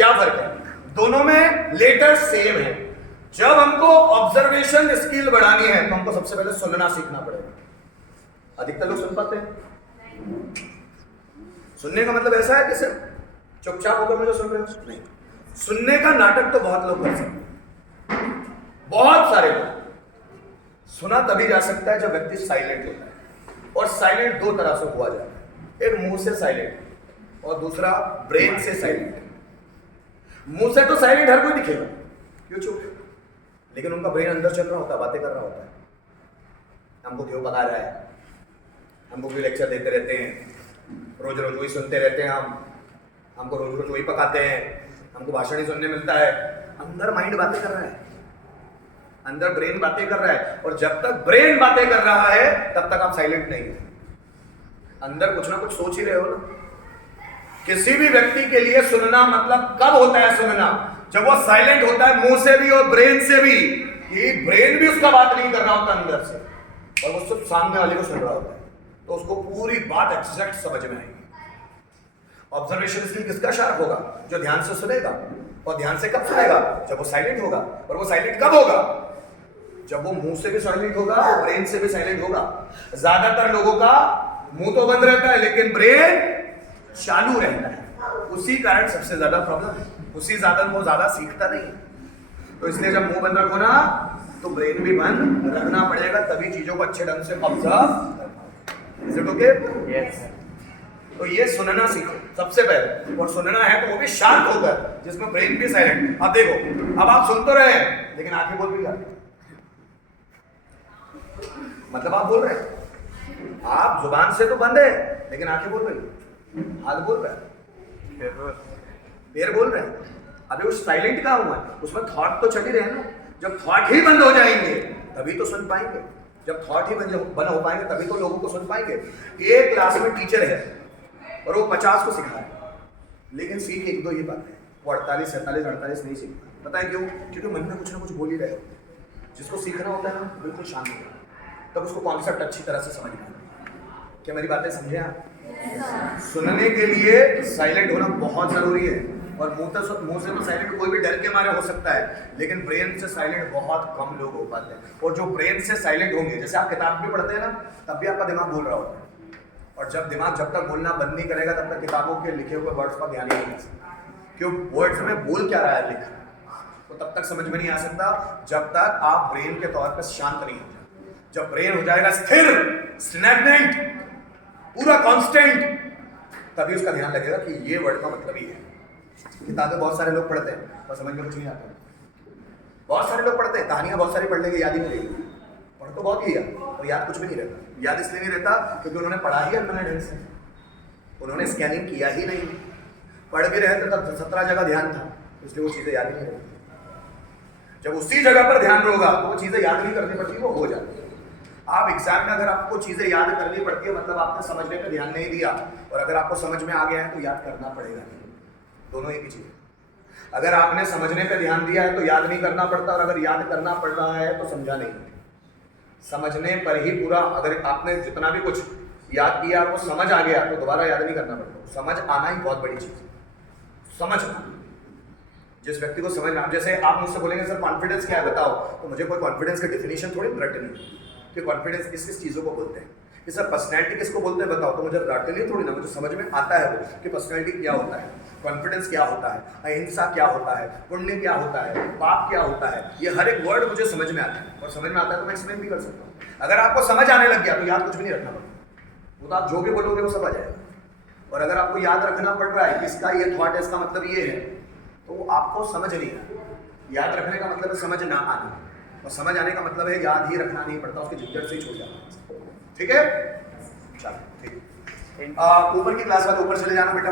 क्या फर्क है? दोनों में लेटर सेम है। जब हमको ऑब्जर्वेशन स्किल बढ़ानी है तो हमको सबसे पहले सुनना सीखना पड़ेगा। अधिकतर लोग सुन पाते हैं? सुनने का मतलब ऐसा है कि सिर्फ चुपचाप होकर मुझे सुन रहे हो, नहीं। सुनने का नाटक तो बहुत लोग कर सकते हैं, बहुत सारे लोग। सुना तभी जा सकता है जब व्यक्ति साइलेंट होता है, और साइलेंट दो तरह से हुआ जाता है, एक मुंह से साइलेंट और दूसरा ब्रेन से साइलेंट। मुंह से तो साइलेंट हर कोई दिखेगा, क्यों चुप, लेकिन उनका ब्रेन अंदर चल रहा होता है, बातें कर रहा होता है। हमको क्यों पका रहा है, हमको क्यों लेक्चर देते रहते हैं, रोज रोज वही सुनते रहते हैं, हमको रोज रोज वही पकाते हैं, हमको भाषण ही सुनने मिलता है। अंदर माइंड बातें कर रहा है, अंदर ब्रेन बातें कर रहा है, और जब तक ब्रेन बातें कर रहा है तब तक आप साइलेंट नहीं है। अंदर कुछ ना कुछ सोच ही रहे हो ना। किसी भी व्यक्ति के लिए सुनना मतलब कब होता है सुनना? जब वो साइलेंट होता है, मुंह से भी और ब्रेन से भी। ये ब्रेन भी उसका बात नहीं कर रहा होता अंदर से, और वो सिर्फ सामने वाले को सुन रहा होता है, तो उसको पूरी बात एग्जैक्ट समझ में आएगी। ऑब्जर्वेशन स्किल किसका शार्प होगा? जो ध्यान से सुनेगा। और ध्यान से कब सुनेगा? जब वो साइलेंट होगा। और वो साइलेंट कब होगा? जब वो मुंह से भी साइलेंट होगा और ब्रेन से भी साइलेंट होगा। ज्यादातर लोगों का मुंह तो बंद रहता है लेकिन ब्रेन चालू रहता है, उसी कारण सबसे ज्यादा प्रॉब्लम है। उसी वो ज्यादा सीखता नहीं। तो इसलिए जब मुंह बंद रखो ना तो ब्रेन भी बंद रखना पड़ेगा, तभी चीजों को अच्छे ढंग से observe. Is it okay? Yes. तो ये सुनना सीखो सबसे पहले, और सुनना है तो वो भी शांत होकर, जिसमें ब्रेन भी साइलेंट। अब देखो, अब आप सुन तो रहे हैं लेकिन आंखें बोल रही है। मतलब आप बोल रहे हैं, आप जुबान से तो बंद है लेकिन आंखें बोल रही, हाथ बोल रहा है, पैर बोल रहे हैं। अभी उस साइलेंट का हुआ है, उसमें थॉट तो चल ही रहे हैं ना। जब थॉट ही बंद हो जाएंगे तभी तो सुन पाएंगे। जब थॉट ही बंद हो पाएंगे तभी तो लोगों को सुन पाएंगे। एक क्लास में टीचर है और वो 50 को सिखा है, लेकिन सीख एक दो ही बातें, वो 48, 47, 48 नहीं सीख। पता है क्यों? क्योंकि मन में कुछ ना कुछ बोल ही रहे हो। जिसको सीखना होता है ना, बिल्कुल शांत होता है, तब उसको कॉन्सेप्ट अच्छी तरह से समझ में आता है। क्या मेरी बातें समझे आप? सुनने के लिए साइलेंट होना बहुत जरूरी है। और मुंह से तो साइलेंट कोई भी डर के मारे हो सकता है, लेकिन ब्रेन से साइलेंट बहुत कम लोग हो पाते हैं। और जो ब्रेन से साइलेंट होंगे, जैसे आप किताब भी पढ़ते हैं ना, तब भी आपका दिमाग बोल रहा होता है, और जब दिमाग जब तक बोलना बंद नहीं करेगा तब तक किताबों के लिखे हुए वर्ड्स पर ध्यान ही नहीं आ सकता। क्यों? वर्ड्स में बोल क्या रहा है लिख, तो तब तक समझ में नहीं आ सकता जब तक आप ब्रेन के तौर पर शांत नहीं होते। जब ब्रेन हो जाएगा स्थिर, स्टैग्नेंट, पूरा कांस्टेंट, तभी उसका ध्यान लगेगा कि ये वर्ड का मतलब ही है। किताबें बहुत सारे लोग पढ़ते हैं और समझ में कुछ नहीं आता। बहुत सारे लोग पढ़ते हैं, कहानियां बहुत सारी पढ़ लेंगे, याद ही नहीं रहेगी। पढ़ तो बहुत लिया और याद कुछ भी नहीं रहता। याद इसलिए नहीं रहता क्योंकि उन्होंने पढ़ा ही अनमने ढंग से, उन्होंने स्कैनिंग किया ही नहीं। पढ़ भी रहे थे तब 17 जगह ध्यान था, इसलिए वो चीज़ें याद ही नहीं रहती। जब उसी जगह पर ध्यान होगा तो वो चीज़ें याद नहीं करनी पड़ती, वो हो जाती है। आप एग्जाम में अगर आपको चीज़ें याद करनी पड़ती है, मतलब आपने समझने पे ध्यान नहीं दिया, और अगर आपको समझ में आ गया है तो याद करना पड़ेगा नहीं। दोनों एक ही चीज़। अगर आपने समझने पे ध्यान दिया है तो याद नहीं करना पड़ता, और अगर याद करना पड़ रहा है तो समझा नहीं। समझने पर ही पूरा, अगर आपने जितना भी कुछ याद किया वो समझ आ गया तो दोबारा याद नहीं करना पड़ता। समझ आना ही बहुत बड़ी चीज़ है। समझना, जिस व्यक्ति को समझना, जैसे आप मुझसे बोलेंगे सर कॉन्फिडेंस क्या है बताओ, तो मुझे कोई कॉन्फिडेंस का डेफिनेशन थोड़ी रटनी कि कॉन्फिडेंस किस किस चीज़ों को बोलते हैं, कि सर पर्सनैलिटी किसको बोलते हैं बताओ, तो मुझे रटनी थोड़ी ना, मुझे समझ में आता है वो कि पर्सनैलिटी क्या होता है, कॉन्फिडेंस क्या होता है, अहिंसा क्या होता है, पुण्य क्या होता है, पाप क्या होता है। ये हर एक वर्ड मुझे समझ में आता है, और समझ में आता है तो मैं एक्सप्लेन भी कर सकता हूँ। अगर आपको समझ आने लग गया तो याद कुछ भी नहीं रखना पड़ता, वो तो आप जो भी बोलोगे वो सब आ जाएगा। और अगर आपको याद रखना पड़ रहा है कि इसका ये थॉट है, इसका मतलब ये है, तो आपको समझ नहीं आना। याद रखने का मतलब है समझ ना आना, और समझ आने का मतलब है याद ही रखना नहीं पड़ता, उसके झंझट से ही छूट जाता। ठीक है, चलो ठीक है। ऊपर की क्लास वाले ऊपर चले जाना बेटा।